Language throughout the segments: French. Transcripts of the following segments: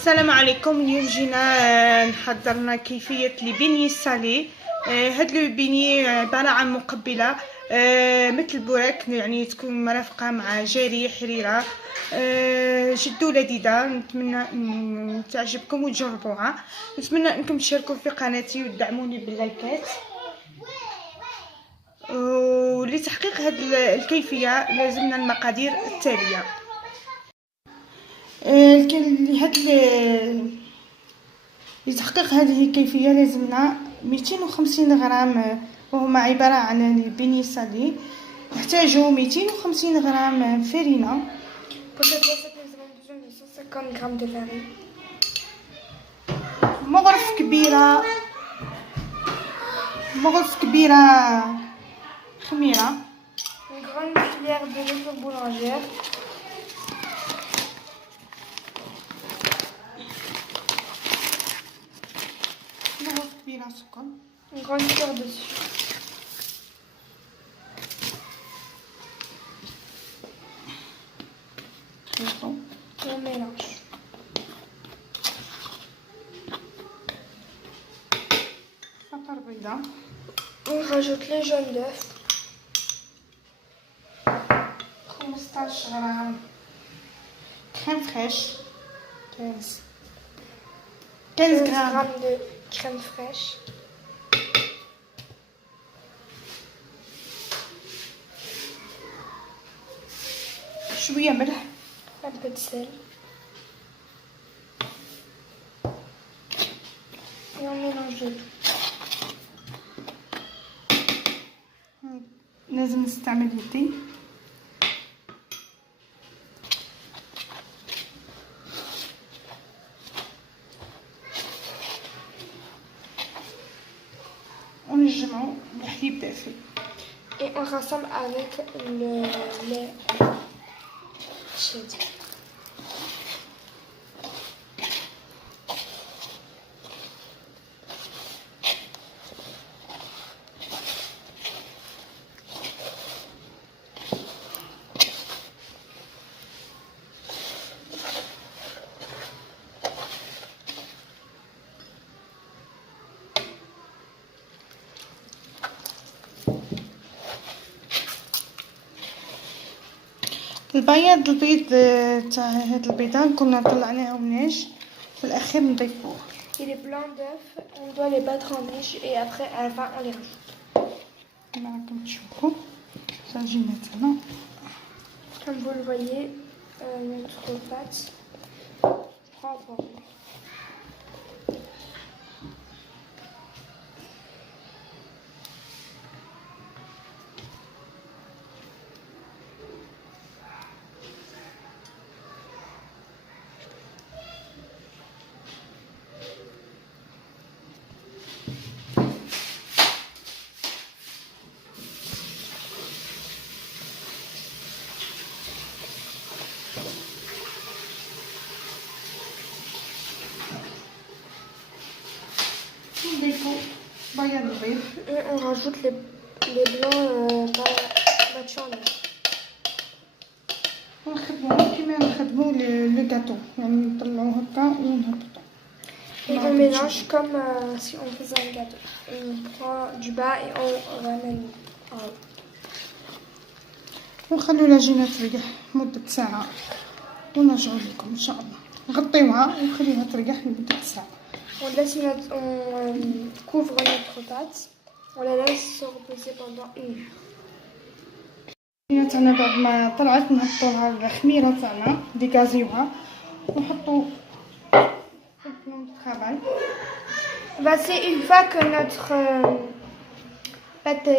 السلام عليكم. اليوم جينا نحضرنا كيفية لي بيني سالي. هاد لو بيني عبارة عن مقبلة مثل البوراك، يعني تكون مرافقة مع جاري حريرة جدو لذيذة. نتمنى تعجبكم وتجربوها. نتمنى انكم تشاركوا في قناتي وتدعموني باللايكات. ولتحقيق هاد الكيفية لازمنا المقادير التالية. لتحقيق هذه الكيفية لازمنا 250 غرام، وهما عبارة عن البيني سالي. نحتاجو 250 غرام فرينة. مغرف كبيرة خميرة. Une grande cuillère de levure boulangère. Une grande cuillère de sucre. Et on mélange. On rajoute les jaunes d'œufs. 15 غرام crème fraîche. 15 grammes de crème fraîche. شوية ملح. Un peu de sel. Et on mélange le tout. لازم نستعمل يدي. ونجمعو الحليب دافي. Et on rassemble avec le lait cheddar. البيض تاع هاد البيضة كنا طلعناهم ناش، في الاخير نضيفوه. Et les blancs d'œufs, on doit les battre en miche et après à la fin on les rajoute. كما راكم تشوفوا صاجيناتنا. Comme vous le voyez, notre pâte prend forme. Et on rajoute les blancs battus en neige. Et on mélange comme si on faisait un gâteau. On prend du bas et on ramène en haut. ونخلو العجينة تريح مدة ساعة ونرجعو لكم ان شاء الله. نغطيوها ونخليها تريح لمدة ساعة. On couvre notre pâte, on la laisse se reposer pendant 1 heure. تاعنا بعد ما طلعت نحطوها الخميرة تاعنا ديكازيوها ونحطو الطراباي. C'est une fois que notre pâte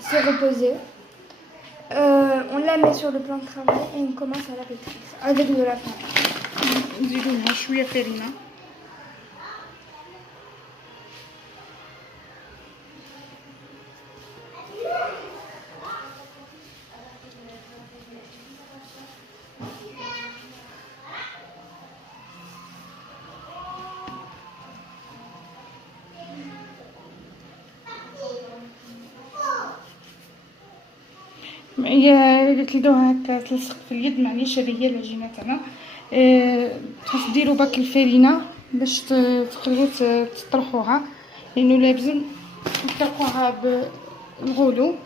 s'est reposée, on la met sur le plan de travail et on commence à la pétrir avec de la farine. نزيدولها شوية فرينة. هي قلت لي دوها هكا تلصق في اليد، معليش هذه هي العجينه تاعنا. ديروا باك الفرينه باش تخليو تطرحوها، لانه لازم نطرحوها بالغلو.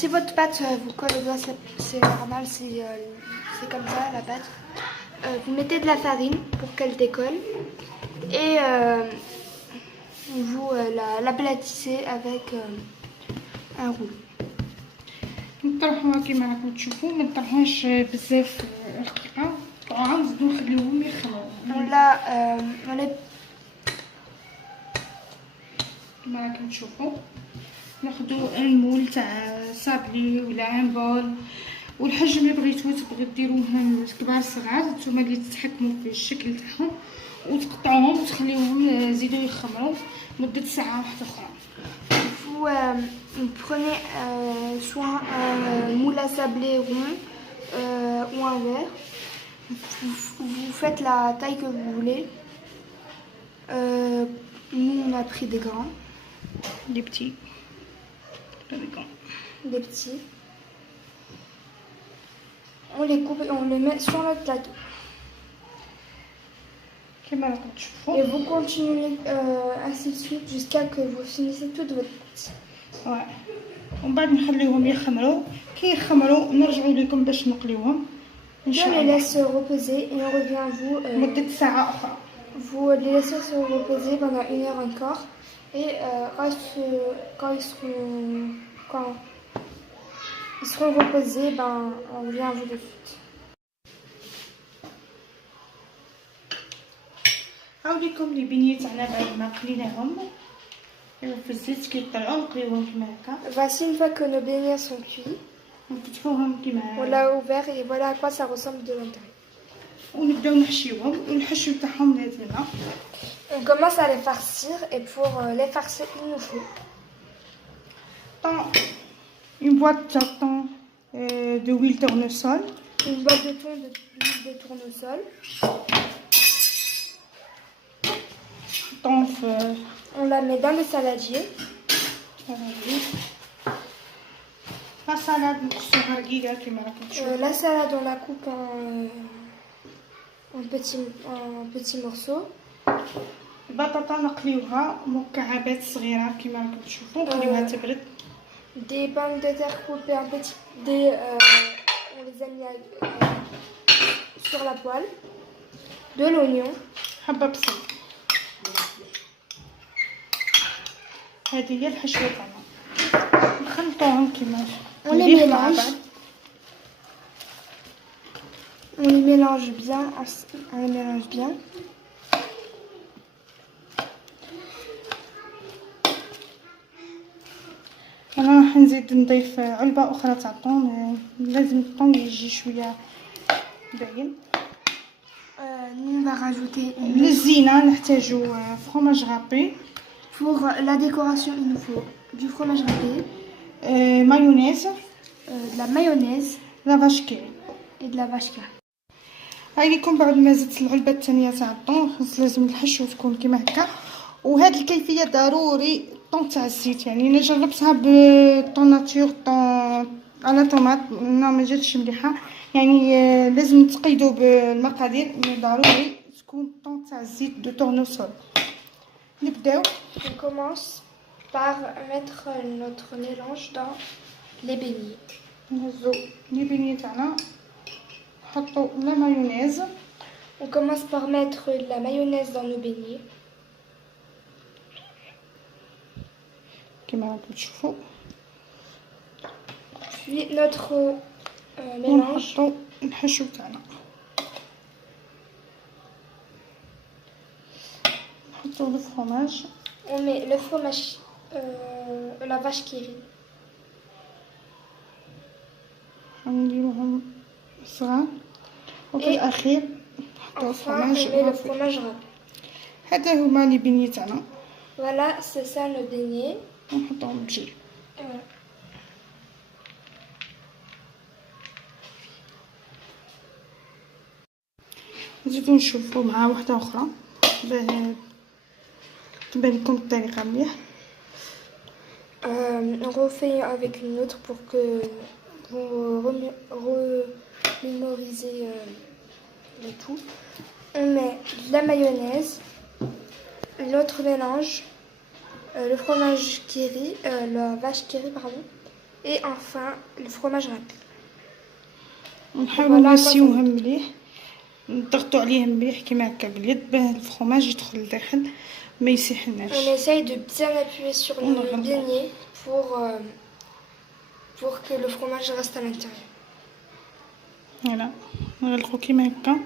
Si votre pâte vous colle au doigt, c'est normal, c'est comme ça la pâte. Vous mettez de la farine pour qu'elle décolle et vous l'aplatissez avec un rouleau. نطرحوها كيما راكم تشوفوا، ما نطرحوهاش بزاف رقيقه، نطرحوها نزيدو نخليوهم يخمروا. On les كيما راكم تشوفوا ناخدو المول تاع صابلي ولا ان بول، والحجم اللي بغيتو تبغيو ديروهم كبار صغار نتوما اللي تتحكموا في الشكل تاعهم، وتقطعوهم وتخليوهم يزيدوا يخمروا مده ساعه واحده اخرى. Vous prenez soit un moule à sablé rond ou un verre. Vous faites la taille que vous voulez. Nous on a pris des grands. Des petits. Des petits. On les coupe et on les met sur notre plateau. Et vous continuez ainsi de suite jusqu'à que vous finissez toute votre pâte. Ouais. ومن بعد نخليوهم يخمروا، كي يخمروا نرجعوا لكم باش نقليوهم ان شاء الله. On les laisse reposer et on revient à vous مدة ساعة أخرى. Vous les laissez se reposer pendant 1 heure encore et quand ils seront reposés, ben on revient à vous de suite. هاوليكم لي بنيه تاعنا بعد ما قليناهم في الزيت كيطلعوا نقليوهم كيما هكا. Voici une fois que nos beignets sont cuits. نفتحوهم كيما On l'a ouvert et voilà à quoi ça ressemble de l'intérieur. ونبداو نحشيوهم، والحشو تاعهم لازمنا. On commence à les farcir et pour les farcir il nous faut une boîte de d'huile tournesol. Une boîte de thon d'huile de tournesol. On la met dans le saladier. La salade نقصوها رقيقة كيما راكم تشوفوا. La salade on la coupe en petits morceaux. البطاطا نقليوها مكعبات صغيرة كيما راكم تشوفوا، نخليوها تبرد. Des pommes de terre coupées en petits on les a mis sur la poêle. De l'oignon. حبة بصل. هذه هي الحشوة تاعنا. نخلطوهم كيما On les mélange. On les mélange bien. انا راح نزيد نضيف علبة اخرى تاع الطون، لازم الطون يجي شوية باين. Nous on va rajouter للزينة نحتاجو fromage râpé. Pour la décoration il nous faut du fromage râpé, mayonnaise, de la mayonnaise la vache qui et de la vache qui. هايليكم بعد ما زدت العلبة الثانية تاع الطون، لازم الحشو تكون كيما هكا. وهاد الكيفية ضروري الطون تاع الزيت، يعني انا جربتها بالطون ناتور طون على طوماط ما جاتش مليحة، يعني لازم تقيدوا بالمقادير، ضروري تكون طون تاع الزيت دو تورنوسول. نبداو. On commence par mettre notre mélange dans les beignets. نهزو لي بيني تاعنا، نحطو لا مايونيز. On commence par mettre de la mayonnaise dans nos beignets. كما راكم تشوفوا. Puis notre mélange. ونحطو الحشو تاعنا، نحطو الفرماج. On met le fromage, la vache qui rit. نديروهم صغار، وفي الاخير نحطو الفرماج. On met le fromage râpé. هذا هما لي بيني تاعنا. Voilà, c'est ça nos beignets. ونحطوهم بجي. Voilà. نزيدو نشوفو مع وحده اخرى باه تبان لكم الطريقه مليح. On refait avec une autre pour que vous remémorisez le tout. On met de la mayonnaise, l'autre mélange, le fromage Kiri, la vache Kiri, pardon, et enfin le fromage râpé. ونحاولوا نمسيوهم مليح نضغطوا عليهم مليح كيما هكا باليد باه الفرماج يدخل لداخل ما يسيحناش. On essaye de bien appuyer sur le beignet pour que le fromage reste à l'intérieur. فوالا نغلقوا كيما هكا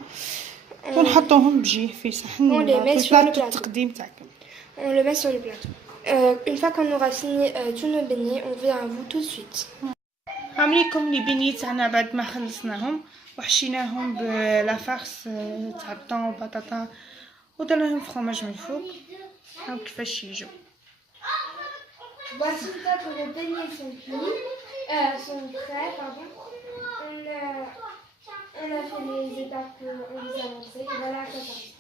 ونحطوهم بجيه في صحن On les met في sur le بلاطو plateau. التقديم تاعكم. On le met sur le plateau. Une fois qu'on aura fini tous nos beignets, on vient à vous tout de suite. عامليكم لي بيني تاعنا بعد ما خلصناهم وحشيناهم بلا فارس تاع الطون وبطاطا ودرناهم فرماج من الفوق. هاو كيفاش يجوا. Voici une fois que les beignets sont finis, sont prêts, pardon. On a fait les étapes qu'on vous a montrées. Voilà à quoi ça ressemble.